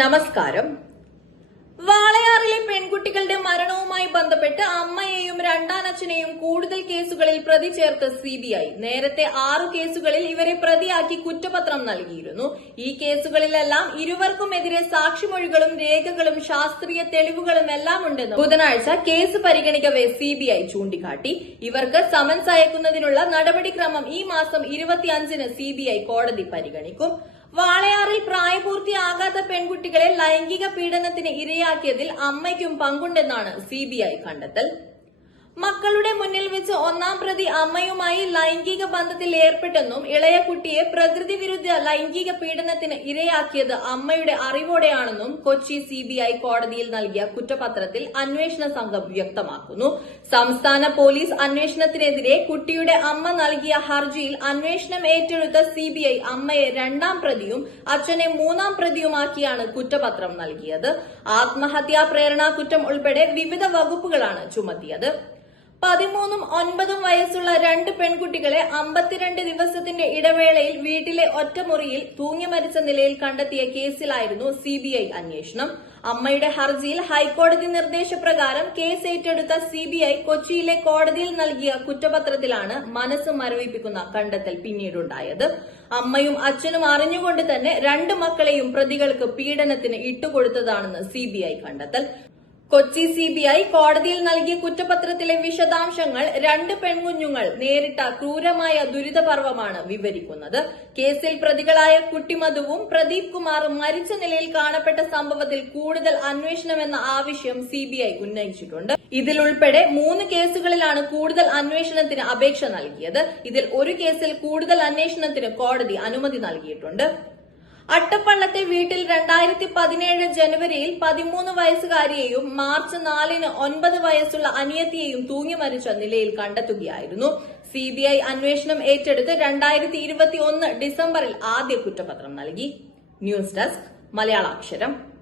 നമസ്കാരം. വാളയാറിലെ പെൺകുട്ടികളുടെ മരണവുമായി ബന്ധപ്പെട്ട് അമ്മയെയും രണ്ടാനച്ഛനെയും കൂടുതൽ കേസുകളിൽ പ്രതി ചേർത്ത് സിബിഐ. നേരത്തെ 6 കേസുകളിൽ ഇവരെ പ്രതിയാക്കി കുറ്റപത്രം നൽകിയിരുന്നു. ഈ കേസുകളിലെല്ലാം ഇരുവർക്കുമെതിരെ സാക്ഷിമൊഴികളും രേഖകളും ശാസ്ത്രീയ തെളിവുകളും എല്ലാം ഉണ്ടെന്ന് ബുധനാഴ്ച കേസ് പരിഗണിക്കവെ സിബിഐ ചൂണ്ടിക്കാട്ടി. ഇവർക്ക് സമൻസ് അയക്കുന്നതിനുള്ള നടപടിക്രമം ഈ മാസം 25-ന് സിബിഐ കോടതി പരിഗണിക്കും. വാളയാറിൽ പ്രായപൂർത്തിയാകാത്ത പെൺകുട്ടികളെ ലൈംഗിക പീഡനത്തിന് ഇരയാക്കിയതിൽ അമ്മയ്ക്കും പങ്കുണ്ടെന്നാണ് സിബിഐ കണ്ടെത്തൽ. മക്കളുടെ മുന്നിൽ വെച്ച് ഒന്നാം പ്രതി അമ്മയുമായി ലൈംഗിക ബന്ധത്തിൽ ഏർപ്പെട്ടെന്നും ഇളയ കുട്ടിയെ പ്രകൃതി വിരുദ്ധ ലൈംഗിക പീഡനത്തിന് ഇരയാക്കിയത് അമ്മയുടെ അറിവോടെയാണെന്നും കൊച്ചി സിബിഐ കോടതിയിൽ നൽകിയ കുറ്റപത്രത്തിൽ അന്വേഷണ സംഘം വ്യക്തമാക്കുന്നു. സംസ്ഥാന പോലീസ് അന്വേഷണത്തിനെതിരെ കുട്ടിയുടെ അമ്മ നൽകിയ ഹർജിയിൽ അന്വേഷണം ഏറ്റെടുത്ത സിബിഐ അമ്മയെ 2ാം പ്രതിയും അച്ഛനെ 3ാം പ്രതിയുമാക്കിയാണ് കുറ്റപത്രം നൽകിയത്. ആത്മഹത്യാ പ്രേരണാ കുറ്റം ഉൾപ്പെടെ വിവിധ വകുപ്പുകളാണ് ചുമത്തിയത്. 13ഉം 9ഉം വയസ്സുള്ള 2 പെൺകുട്ടികളെ 52 ദിവസത്തിന്റെ ഇടവേളയിൽ വീട്ടിലെ ഒറ്റമുറിയിൽ തൂങ്ങി മരിച്ച നിലയിൽ കണ്ടെത്തിയ കേസിലായിരുന്നു സിബിഐ അന്വേഷണം. അമ്മയുടെ ഹർജിയിൽ ഹൈക്കോടതി നിർദ്ദേശപ്രകാരം കേസ് ഏറ്റെടുത്ത സിബിഐ കൊച്ചിയിലെ കോടതിയിൽ നൽകിയ കുറ്റപത്രത്തിലാണ് മനസ്സ് മരവിപ്പിക്കുന്ന കണ്ടെത്തൽ പിന്നീടുണ്ടായത്. അമ്മയും അച്ഛനും അറിഞ്ഞുകൊണ്ട് തന്നെ 2 മക്കളെയും പ്രതികൾക്ക് പീഡനത്തിന് ഇട്ടുകൊടുത്തതാണെന്ന് സിബിഐ കണ്ടെത്തൽ. കൊച്ചി സിബിഐ കോടതിയിൽ നൽകിയ കുറ്റപത്രത്തിലെ വിശദാംശങ്ങൾ 2 പെൺകുഞ്ഞുങ്ങൾ നേരിട്ട ക്രൂരമായ ദുരിതപർവമാണ് വിവരിക്കുന്നത്. കേസിൽ പ്രതികളായ കുട്ടിമധുവും പ്രദീപ് കുമാറും മരിച്ച നിലയിൽ കാണപ്പെട്ട സംഭവത്തിൽ കൂടുതൽ അന്വേഷണമെന്ന ആവശ്യം സിബിഐ ഉന്നയിച്ചിട്ടുണ്ട്. ഇതിലുൾപ്പെടെ 3 കേസുകളിലാണ് കൂടുതൽ അന്വേഷണത്തിന് അപേക്ഷ നൽകിയത്. ഇതിൽ ഒരു കേസിൽ കൂടുതൽ അന്വേഷണത്തിന് കോടതി അനുമതി നൽകിയിട്ടുണ്ട്. അട്ടപ്പള്ളത്തെ വീട്ടിൽ 2017 ജനുവരിയിൽ 13 വയസ്സുകാരിയെയും മാർച്ച് 4-ന് 9 വയസ്സുള്ള അനിയത്തിയെയും തൂങ്ങി മരിച്ച നിലയിൽ കണ്ടെത്തുകയായിരുന്നു. സിബിഐ അന്വേഷണം ഏറ്റെടുത്ത് 2021 ഡിസംബറിൽ ആദ്യ കുറ്റപത്രം നൽകി. News desk മലയാളാക്ഷരം.